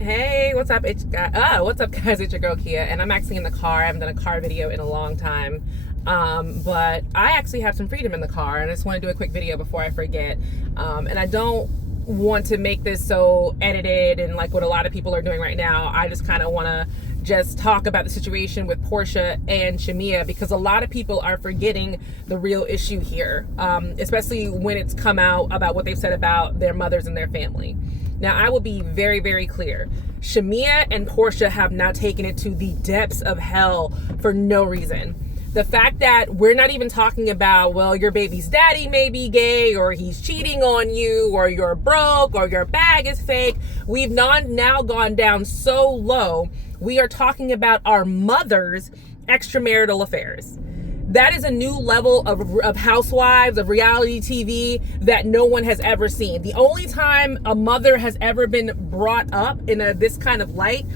Hey, what's up, guys? It's your girl Kia, and I'm actually in the car. I haven't done a car video in a long time, but I actually have some freedom in the car, and I just want to do a quick video before I forget. And I don't want to make this so edited and like what a lot of people are doing right now. I just kind of want to just talk about the situation with Porsha and Shamea, because a lot of people are forgetting the real issue here, especially when it's come out about what they've said about their mothers and their family. Now, I will be very, very clear. Shamea and Porsha have now taken it to the depths of hell for no reason. The fact that we're not even talking about, well, your baby's daddy may be gay, or he's cheating on you, or you're broke, or your bag is fake. We've now gone down so low. We are talking about our mother's extramarital affairs. That is a new level of housewives, of reality TV that no one has ever seen. The only time a mother has ever been brought up in this kind of light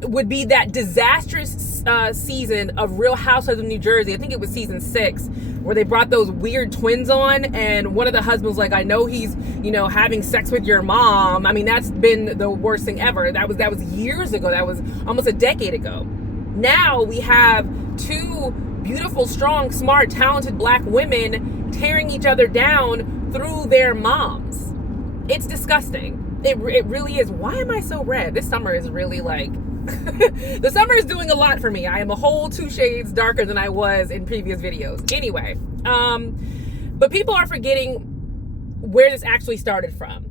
would be that disastrous season of Real Housewives of New Jersey. I think it was season 6, where they brought those weird twins on, and one of the husbands was like, I know he's, having sex with your mom. I mean, that's been the worst thing ever. That was years ago. That was almost a decade ago. Now we have two beautiful, strong, smart, talented black women tearing each other down through their moms. It's disgusting. It really is. Why am I so red? This summer is really like, the summer is doing a lot for me. I am a whole 2 shades darker than I was in previous videos. Anyway, but people are forgetting where this actually started from.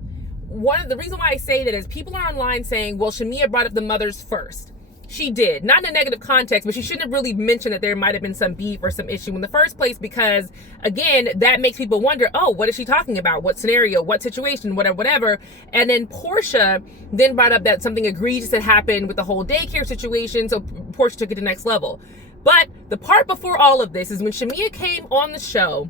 The reason why I say that is people are online saying, well, Shamea brought up the mothers first. She did, not in a negative context, but she shouldn't have really mentioned that there might have been some beef or some issue in the first place, because again, that makes people wonder, oh, what is she talking about? What scenario, what situation, whatever. And then Porsha then brought up that something egregious had happened with the whole daycare situation. So Porsha took it to the next level. But the part before all of this is when Shamea came on the show,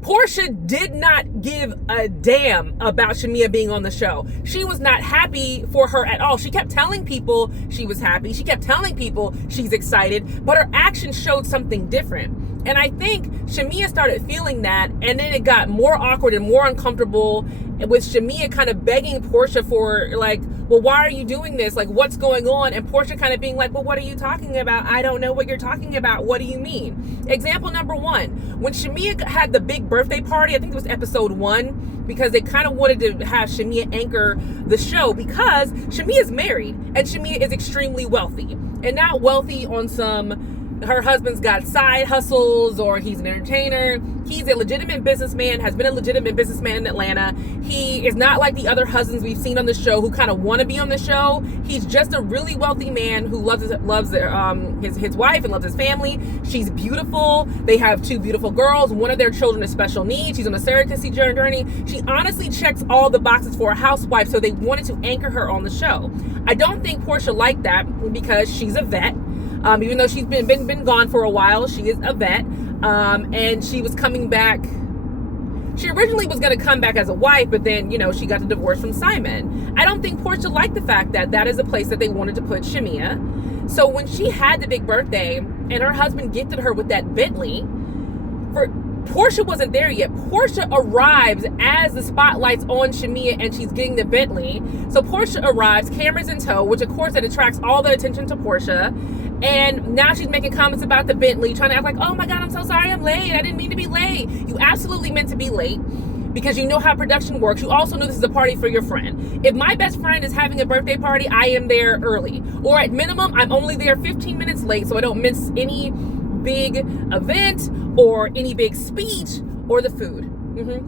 Porsha did not give a damn about Shamea being on the show. She was not happy for her at all. She kept telling people she was happy. She kept telling people she's excited, but her actions showed something different. And I think Shamea started feeling that, and then it got more awkward and more uncomfortable with Shamea kind of begging Porsha for like, well, why are you doing this? Like, what's going on? And Porsha kind of being like, well, what are you talking about? I don't know what you're talking about. What do you mean? Example number 1, when Shamea had the big birthday party, I think it was episode 1, because they kind of wanted to have Shamea anchor the show, because Shamea is married and Shamea is extremely wealthy, and not wealthy on some, her husband's got side hustles or he's an entertainer. He's a legitimate businessman, has been a legitimate businessman in Atlanta. He is not like the other husbands we've seen on the show who kind of want to be on the show. He's just a really wealthy man who loves his wife and loves his family. She's beautiful. They have 2 beautiful girls. One of their children is special needs. She's on a surrogacy journey. She honestly checks all the boxes for a housewife, so they wanted to anchor her on the show. I don't think Porsha liked that, because she's a vet. Even though she's been gone for a while, she is a vet, and she was coming back. She originally was going to come back as a wife, but then, she got the divorce from Simon. I don't think Porsha liked the fact that that is a place that they wanted to put Shamea. So when she had the big birthday and her husband gifted her with that Bentley, Porsha wasn't there yet. Porsha arrives as the spotlight's on Shamea and she's getting the Bentley. So Porsha arrives, cameras in tow, which of course that attracts all the attention to Porsha. And now she's making comments about the Bentley, trying to act like, oh my God, I'm so sorry I'm late. I didn't mean to be late. You absolutely meant to be late, because you know how production works. You also know this is a party for your friend. If my best friend is having a birthday party, I am there early. Or at minimum, I'm only there 15 minutes late so I don't miss any big event or any big speech or the food.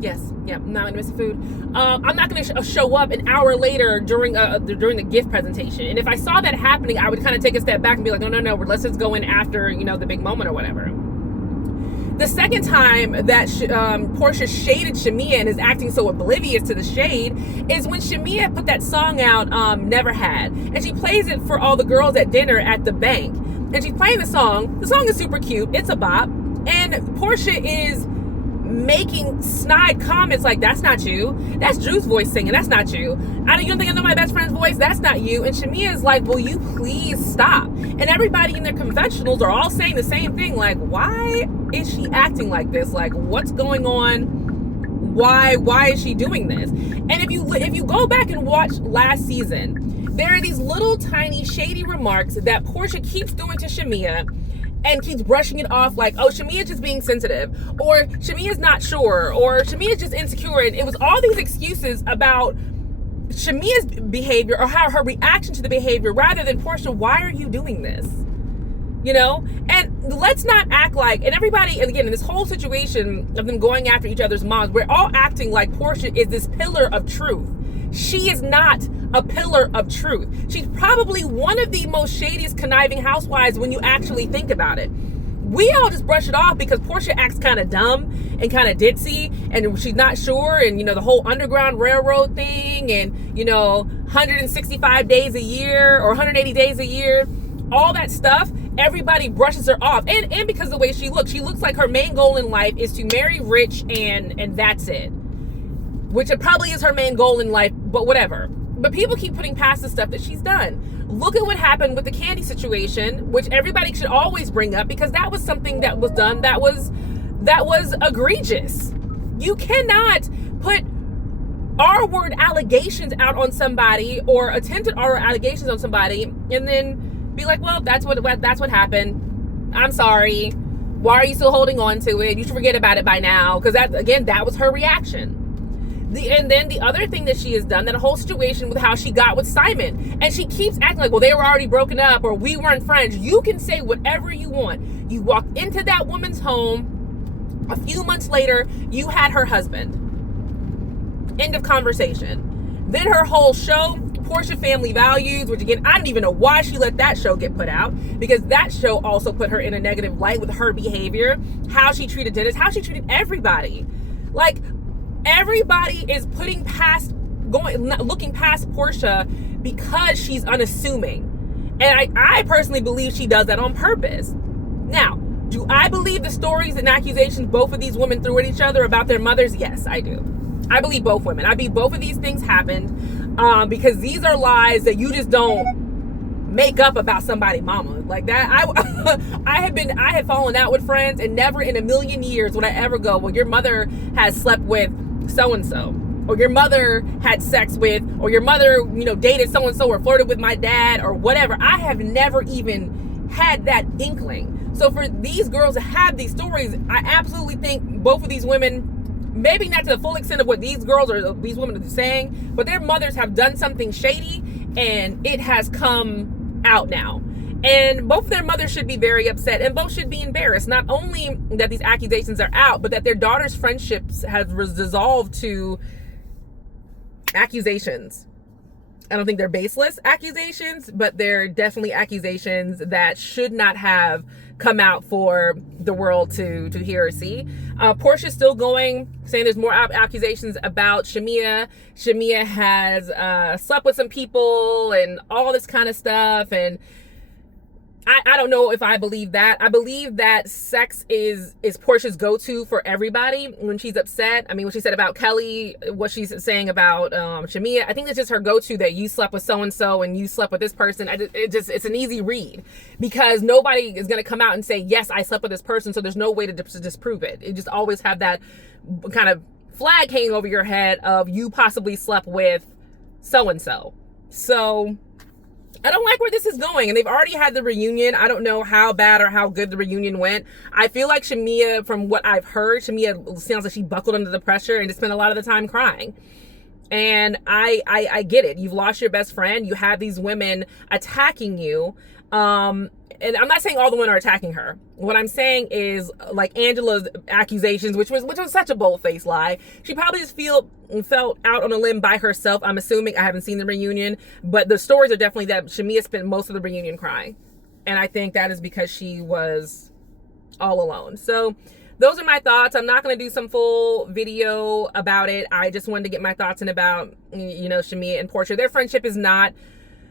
Yes, I'm not gonna miss the food. I'm not gonna show up an hour later during the gift presentation. And if I saw that happening, I would kind of take a step back and be like, no, let's just go in after the big moment or whatever. The second time that Porsha shaded Shamea and is acting so oblivious to the shade is when Shamea put that song out, Never Had, and she plays it for all the girls at dinner at the bank. And she's playing the song. The song is super cute. It's a bop. And Porsha is making snide comments like, that's not you. That's Drew's voice singing. That's not you. You don't think I know my best friend's voice? That's not you. And Shamea is like, will you please stop? And everybody in their confessionals are all saying the same thing. Like, why is she acting like this? Like, what's going on? Why is she doing this? And if you go back and watch last season, there are these little tiny shady remarks that Porsha keeps doing to Shamea and keeps brushing it off like, oh, Shamea's just being sensitive, or Shamea's not sure, or Shamea's just insecure. And it was all these excuses about Shamea's behavior or how her reaction to the behavior, rather than Porsha, why are you doing this? You know? And let's not act like, and everybody, and again, in this whole situation of them going after each other's moms, we're all acting like Porsha is this pillar of truth. She is not a pillar of truth. She's probably one of the most shadiest, conniving housewives when you actually think about it. We all just brush it off because Porsha acts kind of dumb and kind of ditzy, and she's not sure, and, you know, the whole Underground Railroad thing, and, you know, 165 days a year or 180 days a year, all that stuff, everybody brushes her off. And because of the way she looks like her main goal in life is to marry rich, and that's it. Which it probably is her main goal in life, but whatever. But people keep putting past the stuff that she's done. Look at what happened with the Candy situation, which everybody should always bring up, because that was something that was done that was egregious. You cannot put R-word allegations out on somebody, or attempted R-word allegations on somebody, and then be like, well, that's what happened. I'm sorry. Why are you still holding on to it? You should forget about it by now. Because that was her reaction. And then the other thing that she has done, that whole situation with how she got with Simon, and she keeps acting like, well, they were already broken up, or we weren't friends. You can say whatever you want. You walked into that woman's home, a few months later, you had her husband. End of conversation. Then her whole show, Porsha Family Values, which again, I don't even know why she let that show get put out, because that show also put her in a negative light with her behavior, how she treated Dennis, how she treated everybody. Like, everybody is looking past Porsha because she's unassuming. And I personally believe she does that on purpose. Now, do I believe the stories and accusations both of these women threw at each other about their mothers? Yes, I do. I believe both women. I believe both of these things happened because these are lies that you just don't make up about somebody's mama. Like that, I had fallen out with friends, and never in a million years would I ever go, well, your mother has slept with so-and-so, or your mother had sex with, or your mother, you know, dated so-and-so, or flirted with my dad, or whatever. I have never even had that inkling. So for these girls to have these stories, I absolutely think both of these women, maybe not to the full extent of what these girls or these women are saying, but their mothers have done something shady, and it has come out now. And both of their mothers should be very upset, and both should be embarrassed. Not only that these accusations are out, but that their daughters' friendships have dissolved to accusations. I don't think they're baseless accusations, but they're definitely accusations that should not have come out for the world to hear or see. Porsha's still going, saying there's more accusations about Shamea. Shamea has slept with some people and all this kind of stuff, and I don't know if I believe that. I believe that sex is Porsha's go-to for everybody when she's upset. I mean, what she said about Kelly, what she's saying about Shamea, I think it's just her go-to, that you slept with so-and-so and you slept with this person. It's an easy read, because nobody is going to come out and say, yes, I slept with this person, so there's no way to disprove it. You just always have that kind of flag hanging over your head of you possibly slept with so-and-so. So I don't like where this is going, and they've already had the reunion. I don't know how bad or how good the reunion went. I feel like Shamea, from what I've heard, Shamea sounds like she buckled under the pressure and just spent a lot of the time crying. And I get it. You've lost your best friend. You have these women attacking you. And I'm not saying all the women are attacking her. What I'm saying is, like Angela's accusations, which was such a bold-faced lie. She probably just felt out on a limb by herself. I'm assuming. I haven't seen the reunion, but the stories are definitely that Shamea spent most of the reunion crying, and I think that is because she was all alone. So those are my thoughts. I'm not going to do some full video about it. I just wanted to get my thoughts in about, you know, Shamea and Porsha. Their friendship is not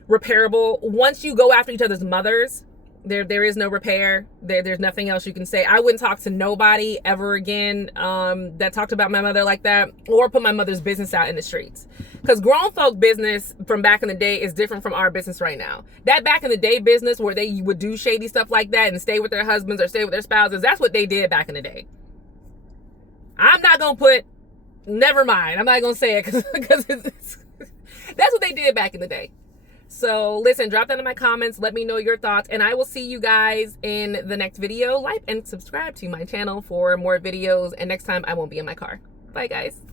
repairable. Once you go after each other's mothers, there is no repair. There's nothing else you can say. I wouldn't talk to nobody ever again that talked about my mother like that, or put my mother's business out in the streets. Because grown folk business from back in the day is different from our business right now. That back in the day business where they would do shady stuff like that and stay with their husbands or stay with their spouses, that's what they did back in the day. I'm not going to put Never mind. I'm not going to say it because that's what they did back in the day. So listen, drop that in my comments. Let me know your thoughts, and I will see you guys in the next video. Like and subscribe to my channel for more videos, and next time I won't be in my car. Bye, guys.